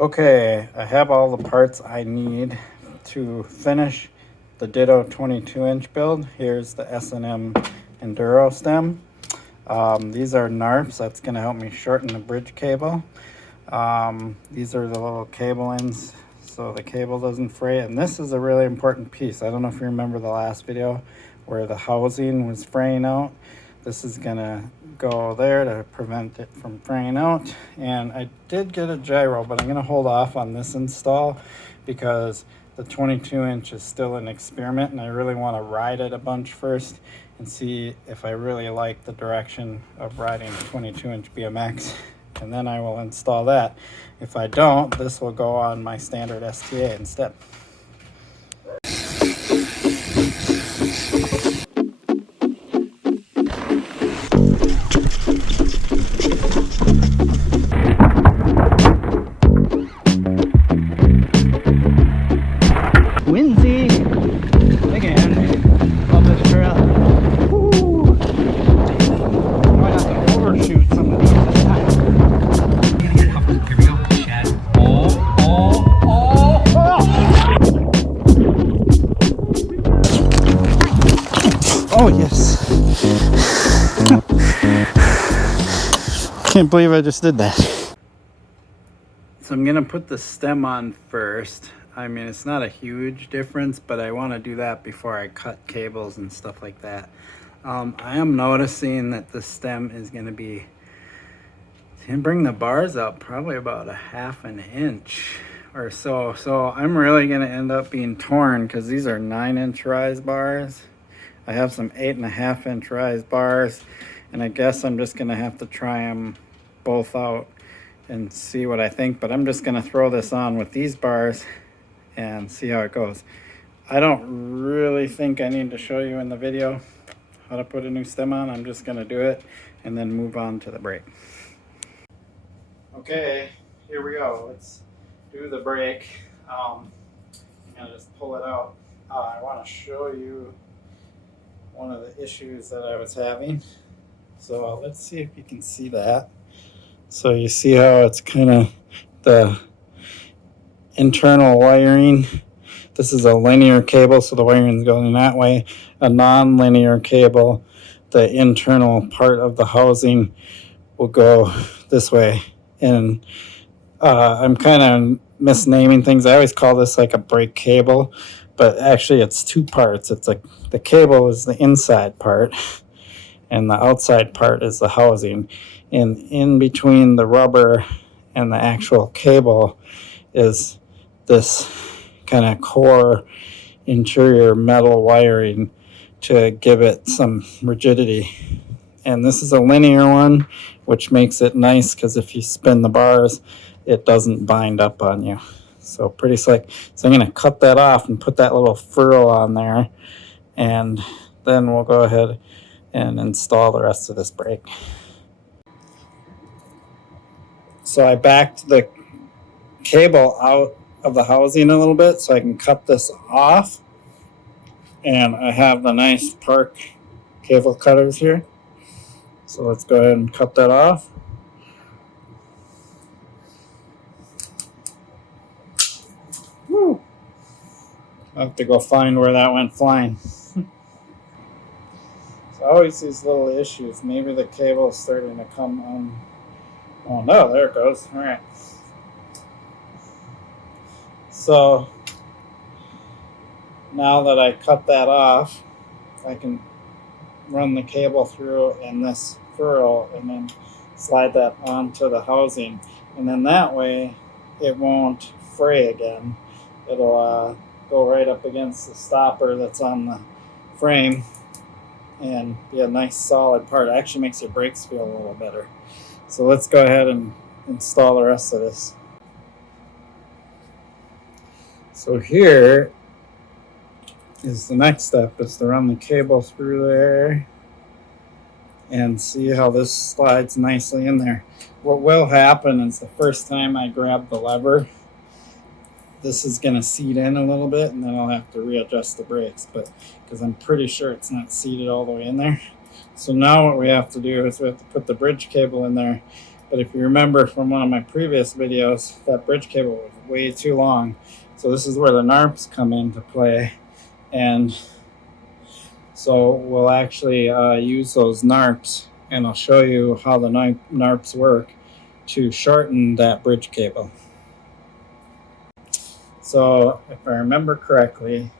Okay, I have all the parts I need to finish the Ditto 22-inch build. Here's the S&M Enduro stem. These are NARPs. That's going to help me shorten the bridge cable. These are the little cable ends so the cable doesn't fray. And this is a really important piece. I don't know if you remember the last video where the housing was fraying out. This is going to go there to prevent it from fraying out. And I did get a gyro, but I'm going to hold off on this install because the 22-inch is still an experiment and I really want to ride it a bunch first and see if I really like the direction of riding a 22-inch BMX, and then I will install that. If I don't, this will go on my standard STA instead. Windy again on this trail. Woo. Might have to overshoot some of these this time. Here we go, Chad. Oh. Oh yes. Can't believe I just did that. So I'm gonna put the stem on first. I mean, it's not a huge difference, but I want to do that before I cut cables and stuff like that. I am noticing that the stem is going to be, it's going to bring the bars up probably about a ½ an inch or so. So I'm really going to end up being torn because these are 9-inch rise bars. I have some 8.5-inch rise bars, and I guess I'm just going to have to try them both out and see what I think. But I'm just going to throw this on with these bars and see how it goes. I don't really think I need to show you in the video how to put a new stem on. I'm just gonna do it and then move on to the brake. Okay, here we go. Let's do the brake. I'm gonna just pull it out. I wanna show you one of the issues that I was having. So let's see if you can see that. So you see how it's kind of the internal wiring. This is a linear cable, so the wiring is going that way. A non-linear cable, the internal part of the housing will go this way. And I'm kind of misnaming things. I always call this like a brake cable, but actually it's two parts. It's like the cable is the inside part and the outside part is the housing. And in between the rubber and the actual cable is this kind of core interior metal wiring to give it some rigidity. And this is a linear one, which makes it nice because if you spin the bars, it doesn't bind up on you. So pretty slick. So I'm going to cut that off and put that little furl on there, and then we'll go ahead and install the rest of this brake. So I backed the cable out of the housing a little bit so I can cut this off, and I have the nice Park cable cutters here, so let's go ahead and cut that off. Woo. I have to go find where that went flying. So always these little issues. Maybe the cable is starting to come on. Oh no, there it goes. All right. So now that I cut that off, I can run the cable through in this furl and then slide that onto the housing. And then that way it won't fray again. It'll go right up against the stopper that's on the frame and be a nice solid part. It actually makes your brakes feel a little better. So let's go ahead and install the rest of this. So here is the next step, is to run the cable through there and see how this slides nicely in there. What will happen is the first time I grab the lever, this is going to seat in a little bit, and then I'll have to readjust the brakes, but because I'm pretty sure it's not seated all the way in there. So now what we have to do is we have to put the bridge cable in there But if you remember from one of my previous videos, that bridge cable was way too long. So this is where the NARPs come into play. And so we'll actually use those NARPs, and I'll show you how the NARPs work to shorten that bridge cable. So if I remember correctly,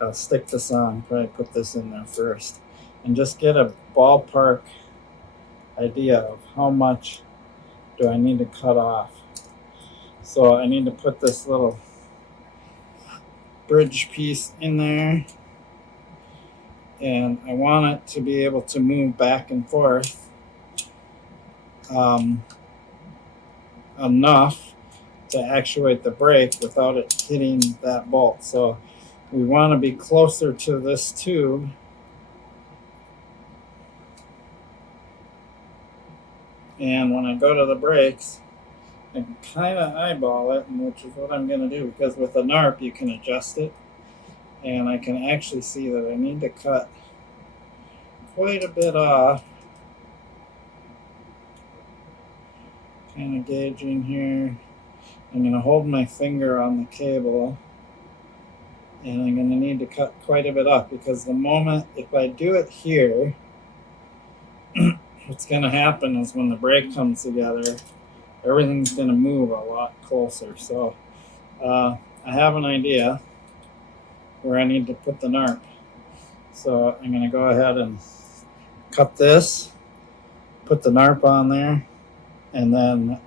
I'll stick this on, probably put this in there first, and just get a ballpark idea of how much do I need to cut off. So I need to put this little bridge piece in there, and I want it to be able to move back and forth enough to actuate the brake without it hitting that bolt. So we want to be closer to this tube, and when I go to the brakes, I can kind of eyeball it, which is what I'm going to do, because with a NARP you can adjust it, and I can actually see that I need to cut quite a bit off. Kind of gauging here. I'm going to hold my finger on the cable, and I'm going to need to cut quite a bit off, because the moment, if I do it here, what's going to happen is when the brake comes together, everything's going to move a lot closer. So I have an idea where I need to put the NARP. So I'm going to go ahead and cut this, put the NARP on there, and then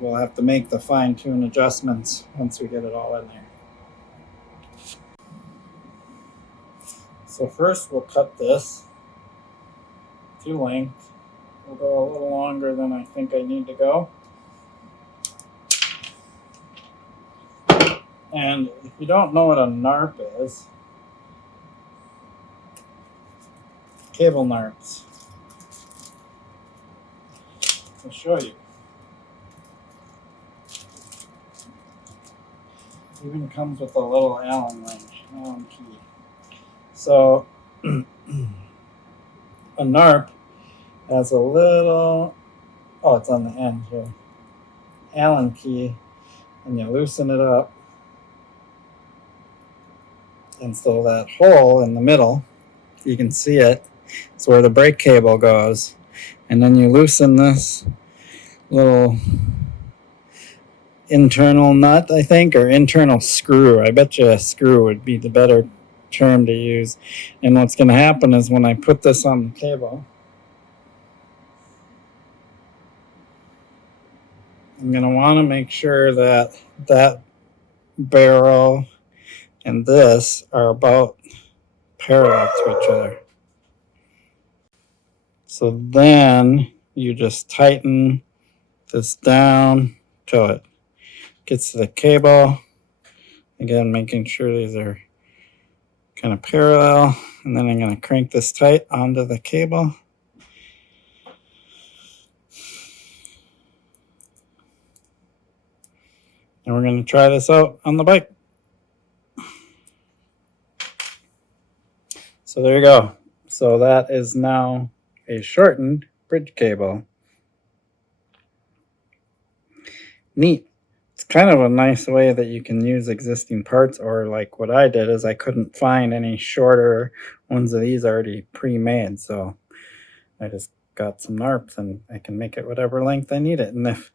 we'll have to make the fine-tune adjustments once we get it all in there. So first we'll cut this to length. We'll go a little longer than I think I need to go. And if you don't know what a NARP is, cable NARPs, I'll show you. It even comes with a little Allen key. So a NARP has a little, oh, it's on the end here, Allen key, and you loosen it up. And so that hole in the middle, you can see it, it's where the brake cable goes. And then you loosen this little internal nut, I think, or internal screw. I bet you a screw would be the better term to use. And what's going to happen is when I put this on the cable, I'm going to want to make sure that that barrel and this are about parallel to each other. So then you just tighten this down till it gets to the cable. Again, making sure these are kind of parallel. And then I'm going to crank this tight onto the cable. And we're going to try this out on the bike. So there you go. So that is now a shortened bridge cable. Neat. It's kind of a nice way that you can use existing parts, or like what I did is I couldn't find any shorter ones of these already pre-made. So I just got some NARPs and I can make it whatever length I need it. And if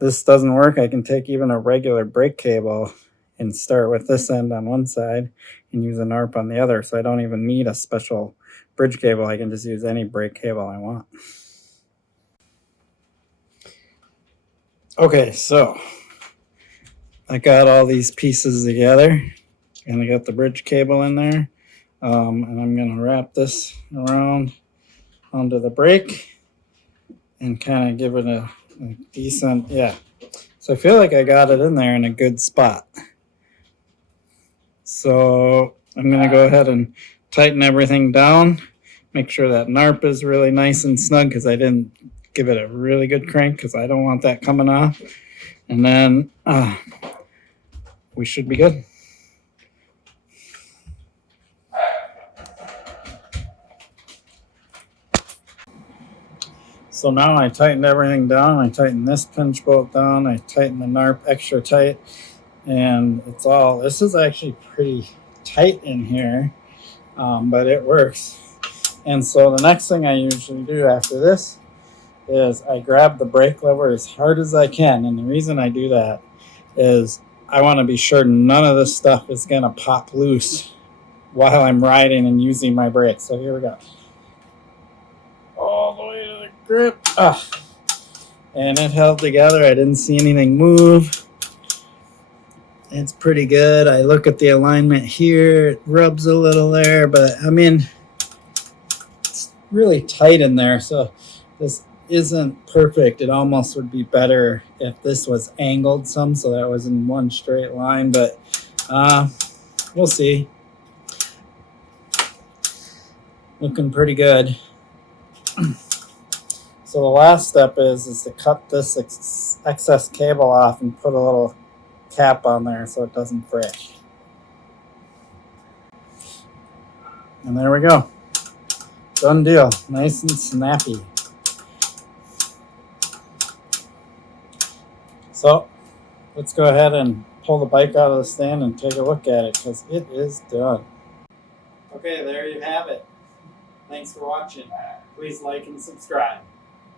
this doesn't work, I can take even a regular brake cable and start with this end on one side and use a NARP on the other. So I don't even need a special bridge cable. I can just use any brake cable I want. Okay, so I got all these pieces together and I got the bridge cable in there. And I'm going to wrap this around onto the brake and kind of give it a decent, yeah. So I feel like I got it in there in a good spot. So I'm going to go ahead and tighten everything down. Make sure that NARP is really nice and snug, because I didn't give it a really good crank because I don't want that coming off. And then we should be good. So now I tightened everything down. I tightened this pinch bolt down. I tightened the NARP extra tight. And it's all, this is actually pretty tight in here, but it works. And so the next thing I usually do after this is I grab the brake lever as hard as I can. And the reason I do that is I want to be sure none of this stuff is going to pop loose while I'm riding and using my brakes. So here we go. All the way to the grip. And it held together. I didn't see anything move. It's pretty good. I look at the alignment here. It rubs a little there, but I mean, it's really tight in there. So this isn't perfect. It almost would be better if this was angled some so that was in one straight line, but we'll see. Looking pretty good. So the last step is to cut this excess cable off and put a little cap on there so it doesn't frick. And there we go. Done deal. Nice and snappy. So let's go ahead and pull the bike out of the stand and take a look at it because it is done. Okay, there you have it. Thanks for watching. Please like and subscribe.